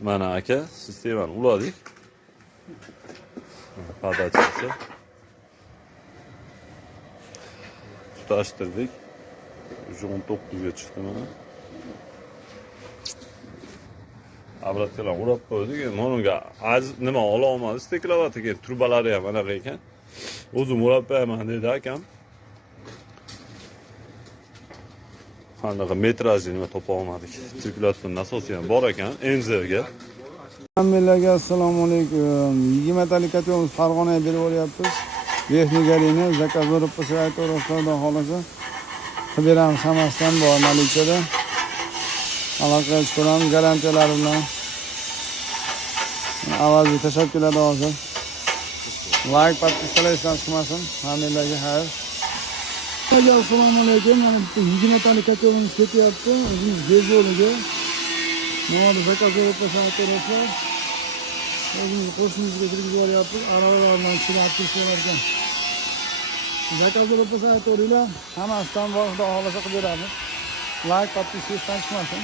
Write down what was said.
Mana aka, sistemani uladik. Podachasi. Tutashtirdik. 19 ga chiqdi mana. Obratkalar urab qo'ydik. Menga nima ola olmadi. Steklavatiga trubalari ham anaqa ekan. O'zim urab qo'yaman dedi akam. Qanaqa metrajli nima topa olmadik. Sirkulyatsiya nasosi ham bor ekan, NZga. Hammalarga assalomu alaykum. 20 talik katamiz Farg'onaga berib olyapmiz. Texnikalarni zakaz berib qo'ysa aytib xohlasa qilib beramiz, hammasidan bor malikada. Aloqa qilamiz garantiyalari bilan. Avazga tashakkurlar hozir. Like, podpiskalar chiqmasin. Hammalarga xayr. Assalomu alaykum. Mana 20 talik katamiz ketyapti. O'zingiz bezoliga. Mana zakaz berib qo'ysa aytib o'zimiz qo'shnimizga kirgizib yuboryapmiz. Aravalardan chiqarib tashlayotgan. Zakaz berib qo'ysa aytib hammasidan bor, xudo xohlasa qilib beramiz. Like, podpiska chiqmasin.